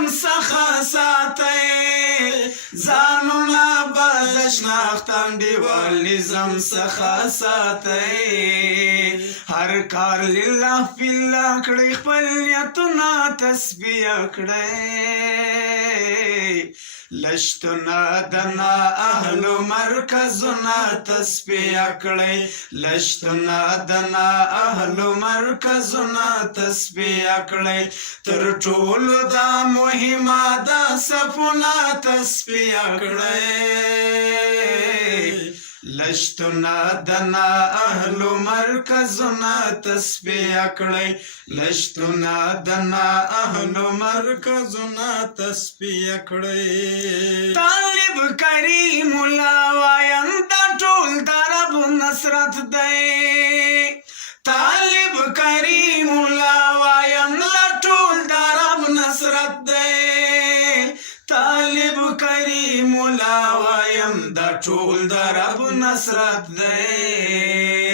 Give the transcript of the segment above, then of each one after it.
نظام څخه ساتئ ځانونه به د شناخت انډیوال نظام څخه ساتئ هر کار لله فالله کړئ خپل نیتونه تصفیه کړئ لشتونه د نااهلو مرکزونه تصفیه کړئ لشتونه د نااهلو مرکزونه تصفیه کړئ تر ټولو دا مهمه ده صفونه تصفیه کړئ لشتونه د نااهلو مرکزونه تصفیه کړئ لشتونه د نااهلو مرکزونه تصفیه کړئ طالب کریم الله وایم دا ټول د رب نصرت دی طالب کریم الله وایم دا ټول د رب نصرت دی طالب کریم الله وایم دا ټول د رب نصرت دی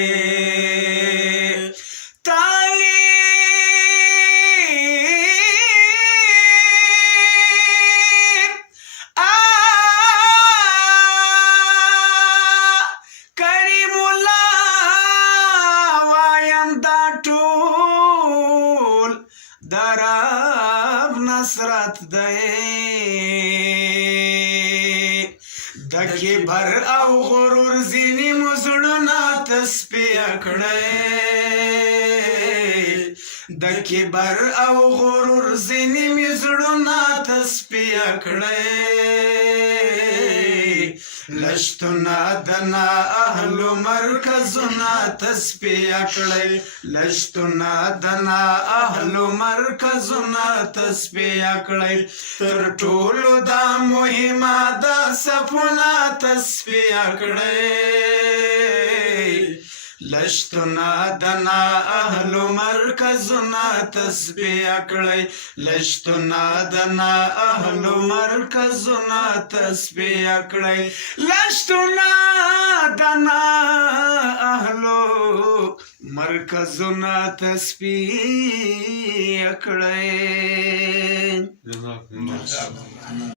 دراب نصرت دی د کبر او غرور ځینې مو زړونه تصفیه کړئ د کبر او غرور ځینې مې زړونه تصفیه کړئ لشتونه د نااهلو مرکزونه تصفیه کړئ لشتونه د نااهلو مرکزونه تصفیه کړئ تر ټولو دا مهمه ده صفونه تصفیه کړئ لشتونه د نااهلو مرکزونه تصفیه کړئ لشتونه د نااهلو مرکزونه تصفیه کړئ لشتونه د نااهلو مرکزونه تصفیه کړئ